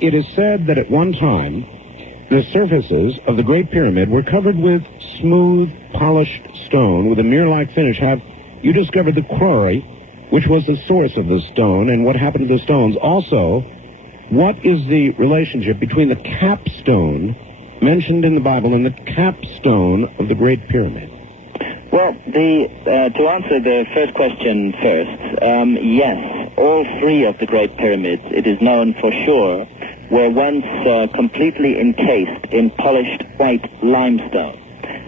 it is said that at one time, the surfaces of the Great Pyramid were covered with smooth, polished stone with a mirror-like finish. Have you discovered the quarry, which was the source of the stone, and what happened to the stones? Also, what is the relationship between the capstone mentioned in the Bible and the capstone of the Great Pyramid? Well, to answer the first question first, yes, all three of the Great Pyramids, it is known for sure, were once completely encased in polished white limestone.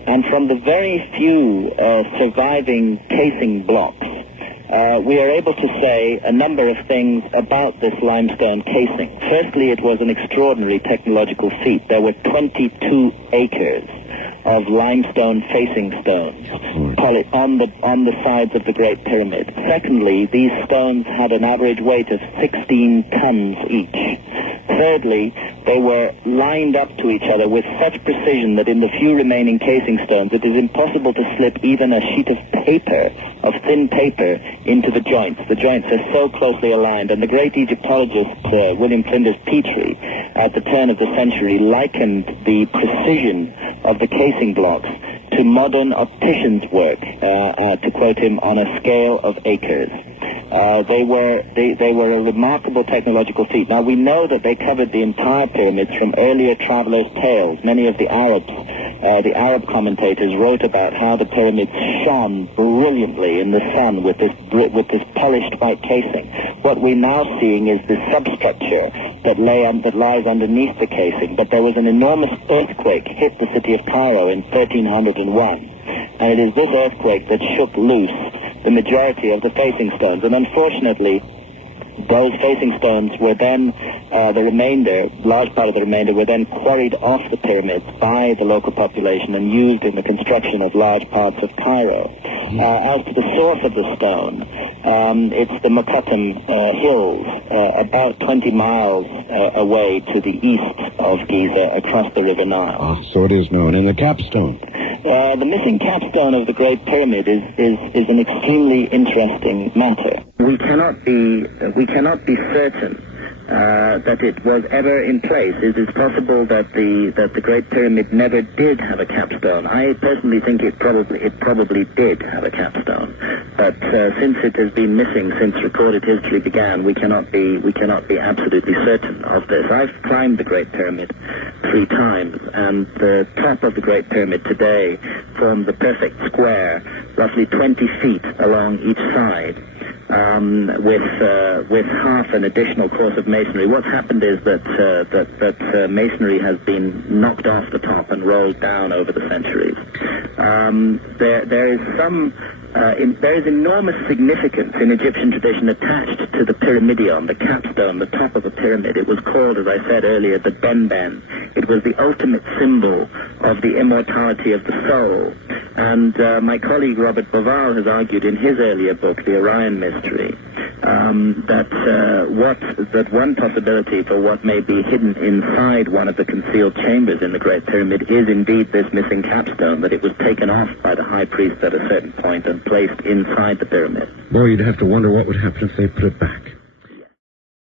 And from the very few surviving casing blocks, we are able to say a number of things about this limestone casing. Firstly, it was an extraordinary technological feat. There were 22 acres of limestone facing stones on the sides of the Great Pyramid. Secondly, these stones had an average weight of 16 tons each. Thirdly, they were lined up to each other with such precision that in the few remaining casing stones it is impossible to slip even a sheet of paper, of thin paper, into the joints. The joints are so closely aligned, and the great Egyptologist William Flinders Petrie at the turn of the century likened the precision of the casing blocks to modern opticians' work, to quote him, on a scale of acres. They were a remarkable technological feat. Now, we know that they covered the entire pyramids from earlier travelers' tales. Many of the Arab commentators wrote about how the pyramids shone brilliantly in the sun with this polished white casing. What we're now seeing is the substructure that lies underneath the casing. But there was an enormous earthquake hit the city of Cairo in 1301, and it is this earthquake that shook loose the majority of the facing stones. And unfortunately, those facing stones were then, large part of the remainder, were then quarried off the pyramids by the local population and used in the construction of large parts of Cairo. As to the source of the stone, it's the Mokattam Hills, about 20 miles away to the east of Giza, across the River Nile. So it is known. And the capstone? The missing capstone of the Great Pyramid is an extremely interesting matter. We cannot be certain that it was ever in place. It is possible that the Great Pyramid never did have a capstone. I personally think it probably did have a capstone, but since it has been missing since recorded history began, we cannot be absolutely certain of this. I've climbed the Great Pyramid 3 times, and the top of the Great Pyramid today forms a perfect square, roughly 20 feet along each side. With half an additional course of masonry. What's happened is that masonry has been knocked off the top and rolled down over the centuries. There is enormous significance in Egyptian tradition attached to the Pyramidion, the capstone, the top of the pyramid. It was called, as I said earlier, the Benben. It was the ultimate symbol of the immortality of the soul. And my colleague Robert Boval has argued in his earlier book, The Orion Mystery, that one possibility for what may be hidden inside one of the concealed chambers in the Great Pyramid is indeed this missing capstone, that it was taken off by the high priest at a certain point and placed inside the pyramid. Well, you'd have to wonder what would happen if they put it back.